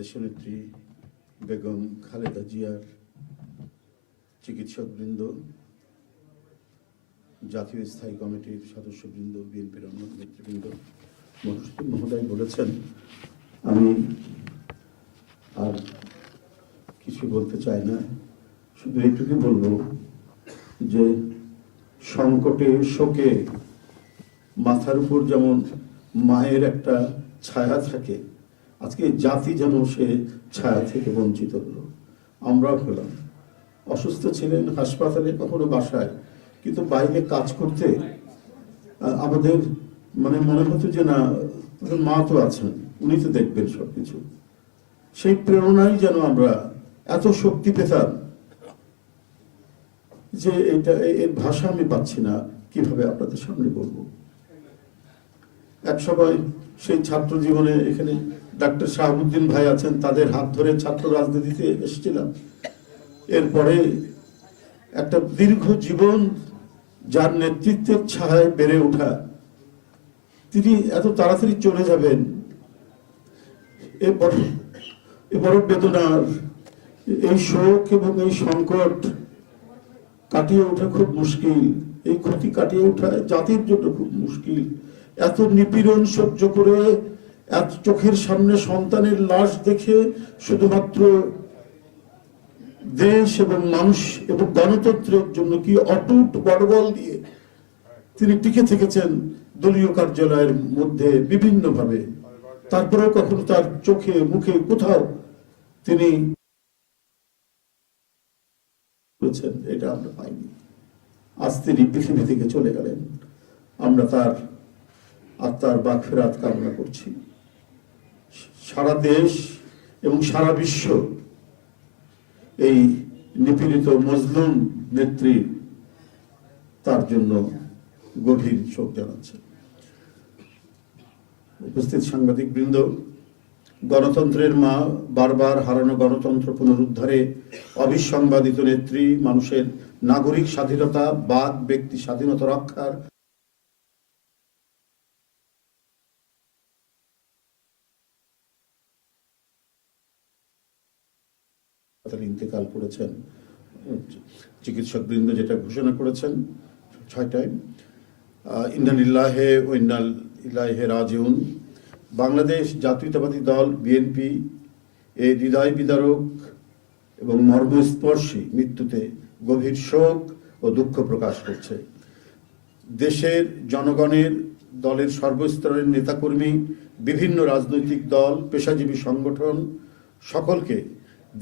দেশনেত্রী বেগম খালেদা জিয়ার চিকিৎসকবৃন্দ, জাতীয় স্থায়ী কমিটির সদস্যবৃন্দ, বিএনপির অন্য নেতৃবৃন্দ মহোদয় বলেছেন, আমি আর কিছু বলতে চাই না। শুধু এইটুকু বলবো যে সংকটে শোকে মাথার উপর যেমন মায়ের একটা ছায়া থাকে, আজকে জাতি যেন সে ছায়া থেকে বঞ্চিত হলো। আমরাও হলাম। অসুস্থ ছিলেন হাসপাতালে, কখনো বাসায়, কিন্তু বাইরে কাজ করতে আমাদের মনে হতো যে না, মা তো আছেন, উনি তো দেখবেন সবকিছু। সেই প্রেরণাই যেন আমরা এত শক্তি পেতাম যে এর ভাষা আমি পাচ্ছি না কিভাবে আপনাদের সামনে বলবো। এক সময় সেই ছাত্র জীবনে এখানে ডাক্তার শাহাবুদ্দিন ভাই আছেন, তাদের হাত ধরে ছাত্র রাজনীতিতে এসেছিলাম। এরপরে একটা দীর্ঘ জীবন যার নেতৃত্বের ছায়ায় বেড়ে ওঠা, তিনি এত তাড়াতাড়ি চলে যাবেন, এ বড় বেদনার। এই শোক এবং এই সংকট কাটিয়ে ওঠা খুব মুশকিল, এই ক্ষতি কাটিয়ে ওঠা জাতির জন্য খুব মুশকিল। এত নিপীড়ন সহ্য করে, এত চোখের সামনে সন্তানের লাশ দেখে শুধুমাত্র দেশ এবং মানুষ এবং গণতন্ত্রের জন্য কি অটুট বড়বল দিয়ে তিনি টিকে থেকেছেন দলীয় কার্যালয়ের মধ্যে বিভিন্ন ভাবে। তারপরেও কখনো তার চোখে মুখে কোথাও তিনি এটা আমরা পাইনি। আজ তিনি পৃথিবী থেকে চলে গেলেন। আমরা তার আত্মার মাগফিরাত কামনা করছি। সারা দেশ এবং সারা বিশ্ব এই নিপীড়িত মজলুম নেত্রী তার জন্য গভীর শোক জানাচ্ছে। উপস্থিত সাংবাদিক বৃন্দ, গণতন্ত্রের মা, বারবার হারানো গণতন্ত্র পুনরুদ্ধারে অবিসংবাদিত নেত্রী, মানুষের নাগরিক স্বাধীনতা, বাক ব্যক্তি স্বাধীনতা রক্ষার ইন্তেকাল করেছেন। চিকিৎসক বৃন্দ যেটা ঘোষণা করেছেন 6টায়, ইন্না লিল্লাহি ওয়া ইন্না ইলাইহি রাজিউন। বাংলাদেশ জাতীয়তাবাদী দল বিএনপি এই হৃদয় বিদারক এবং মর্মস্পর্শী মৃত্যুতে গভীর শোক ও দুঃখ প্রকাশ করছে। দেশের জনগণের, দলের সর্বস্তরের নেতাকর্মী, বিভিন্ন রাজনৈতিক দল, পেশাজীবী সংগঠন সকলকে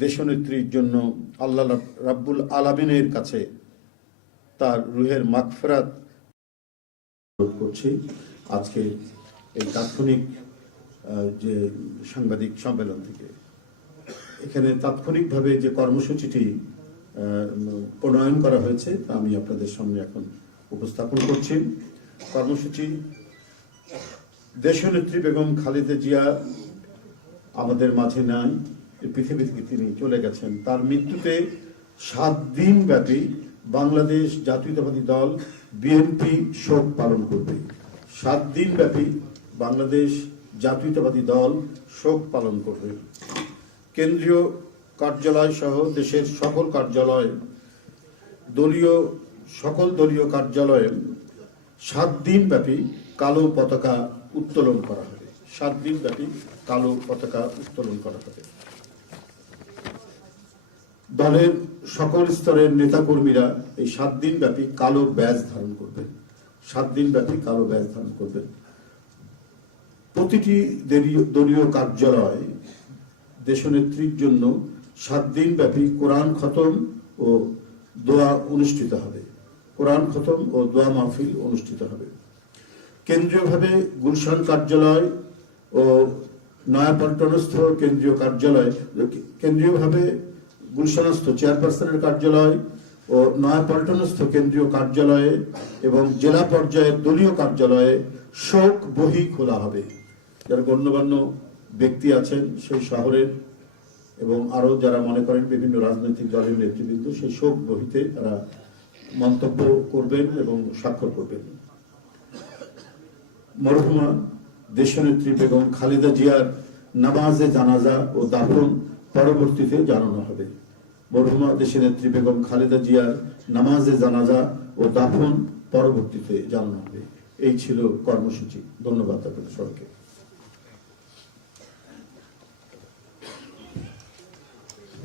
দেশনেত্রীর জন্য আল্লাহ রাব্বুল আলামিনের কাছে তার রুহের মাগফিরাত করছি। আজকে এই তাৎক্ষণিক যে সাংবাদিক সম্মেলন থেকে এখানে তাৎক্ষণিকভাবে যে কর্মসূচিটি প্রণয়ন করা হয়েছে তা আমি আপনাদের সামনে এখন উপস্থাপন করছি। কর্মসূচি: দেশনেত্রী বেগম খালেদা জিয়া আমাদের মাঝে নাই, পৃথিবী থেকে তিনি চলে গেছেন। তার মৃত্যুতে 7 দিন ব্যাপী বাংলাদেশ জাতীয়তাবাদী দল বিএনপি শোক পালন করবে। 7 দিন ব্যাপী বাংলাদেশ জাতীয়তাবাদী দল শোক পালন করবে। কেন্দ্রীয় কার্যালয় সহ দেশের সকল কার্যালয়, সকল দলীয় কার্যালয়ে 7 দিন ব্যাপী কালো পতাকা উত্তোলন করা হবে। 7 দিন ব্যাপী কালো পতাকা উত্তোলন করা হবে। দলের সকল স্তরের নেতাকর্মীরা এই 7 দিন ব্যাপী কালো ব্যাজ ধারণ করবেন। 7 দিন ব্যাপী কালো ব্যাজ ধারণ করবেন। প্রতিটি দলীয় কার্যালয় দেশনেত্রীর জন্য 7 দিন ব্যাপী কোরআন খতম ও দোয়া অনুষ্ঠিত হবে। কোরআন খতম ও দোয়া মাহফিল অনুষ্ঠিত হবে। কেন্দ্রীয়ভাবে গুলশান কার্যালয় ও নয়াপল্টনস্থ কেন্দ্রীয় কার্যালয়, কেন্দ্রীয়ভাবে গুলশানস্থ চেয়ারপারসনের কার্যালয় ও নয়াপল্টনস্থ কেন্দ্রীয় কার্যালয়ে এবং জেলা পর্যায়ের দলীয় কার্যালয়ে শোক বহি খোলা হবে। যারা গণ্যমান্য ব্যক্তি আছেন সেই শহরের এবং আরো যারা মনে করেন বিভিন্ন রাজনৈতিক দলের নেতৃবৃন্দ, সেই শোক বহিতে তারা মন্তব্য করবেন এবং স্বাক্ষর করবেন। মরহুমা দেশনেত্রী বেগম খালেদা জিয়ার নামাজে জানাজা ও দাফন পরবর্তীতে জানানো হবে। মরহুমা দেশনেত্রী বেগম খালেদা জিয়ার নামাজে জানাজা ও দাফন পরবর্তীতে জানানো হবে। এই ছিল কর্মসূচি। ধন্যবাদ আপনাদের সবাইকে।